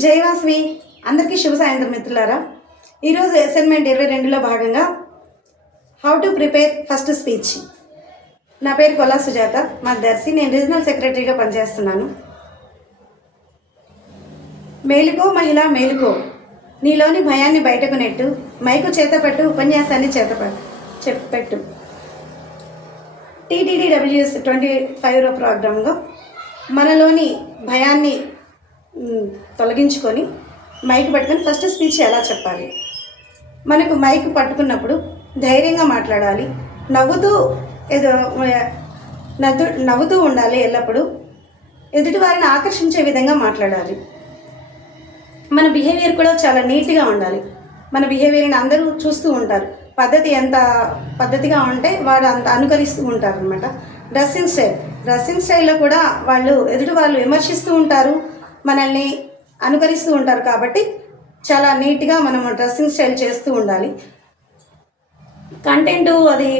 జై వాసవి అందరికీ శుభ సాయంత్రం మిత్రులారా. ఈరోజు అసైన్మెంట్ 22లో భాగంగా how to prepare first speech. నా పేరు కొల్లా సుజాత, మా దర్శి. నేను రీజనల్ సెక్రటరీగా పనిచేస్తున్నాను. మేలుకో మహిళ మేలుకో, నీలోని భయాన్ని బయటకు నెట్టు, మైకు చేతపట్టు, ఉపన్యాసాన్ని చెప్పెట్టు. TTDWS 25 ప్రోగ్రాంలో మనలోని భయాన్ని తొలగించుకొని మైక్ పట్టుకొని ఫస్ట్ స్పీచ్ ఎలా చెప్పాలి. మనకు మైక్ పట్టుకున్నప్పుడు ధైర్యంగా మాట్లాడాలి, నవ్వుతూ ఉండాలి, ఎల్లప్పుడూ ఎదుటి వారిని ఆకర్షించే విధంగా మాట్లాడాలి. మన బిహేవియర్ కూడా చాలా నీట్గా ఉండాలి. మన బిహేవియర్ని అందరూ చూస్తూ ఉంటారు. ఎంత పద్ధతిగా ఉంటే వాడు అంత అనుకరిస్తూ ఉంటారు అనమాట. డ్రెస్సింగ్ స్టైల్లో కూడా ఎదుటి వాళ్ళు విమర్శిస్తూ ఉంటారు, మనల్ని అనుకరిస్తూ ఉంటారు. కాబట్టి చాలా నీట్గా మనం డ్రెస్సింగ్ స్టైల్ చేస్తూ ఉండాలి. కంటెంట్ అది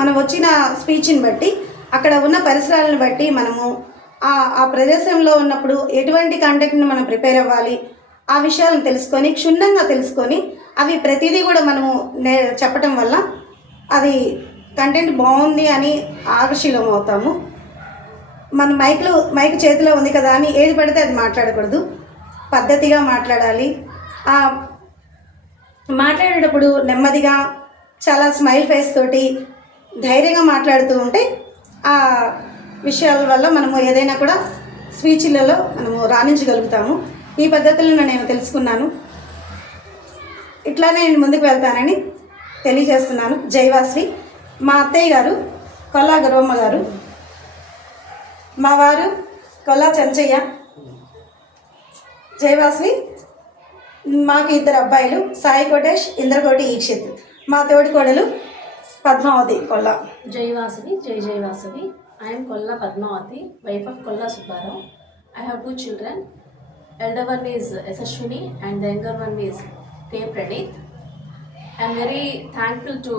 మనం వచ్చిన స్పీచ్ని బట్టి, అక్కడ ఉన్న పరిసరాలను బట్టి మనము ఆ ప్రదేశంలో ఉన్నప్పుడు ఎటువంటి కంటెంట్ని మనం ప్రిపేర్ అవ్వాలి, ఆ విషయాలను క్షుణ్ణంగా తెలుసుకొని అవి ప్రతిదీ కూడా మనము చెప్పటం వల్ల అది కంటెంట్ బాగుంది అని ఆకర్షితం అవుతాము. మన మైక్ చేతిలో ఉంది కదా అని ఏది పడితే అది మాట్లాడకూడదు, పద్ధతిగా మాట్లాడాలి. మాట్లాడేటప్పుడు నెమ్మదిగా, చాలా స్మైల్ ఫేస్ తోటి ధైర్యంగా మాట్లాడుతూ ఉంటే ఆ విషయాల వల్ల మనము ఏదైనా కూడా స్పీచ్లలో మనము రాణించగలుగుతాము. ఈ పద్ధతులను నేను తెలుసుకున్నాను. ఇట్లానే నేను ముందుకు వెళ్తానని తెలియజేస్తున్నాను. జైవాశ్రీ. మా అత్తయ్య గారు కొల్లా గర్వమ్మ గారు, మా వారు కొల్లా చెంచయ్య. జైవాశ్రీ. మాకు 2 అబ్బాయిలు, సాయి కోటేష్, ఇంద్రకోటి ఈక్షిత్. మా తోడి కోడలు Padmavati Kolla. Jai Vasavi. I am Kolla Padmavati, wife of Kolla Subbarao. I have 2 children. Elder one is Yashashwini and the younger one is K. Praneeth. I am very thankful to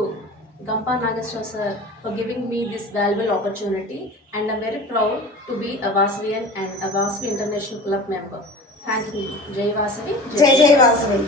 Gampa Nageswara sir for giving me this valuable opportunity, and I am very proud to be a Vasavian and a Vasavi International Club member. Thank you. Jai Vasavi. Jai Vasavi.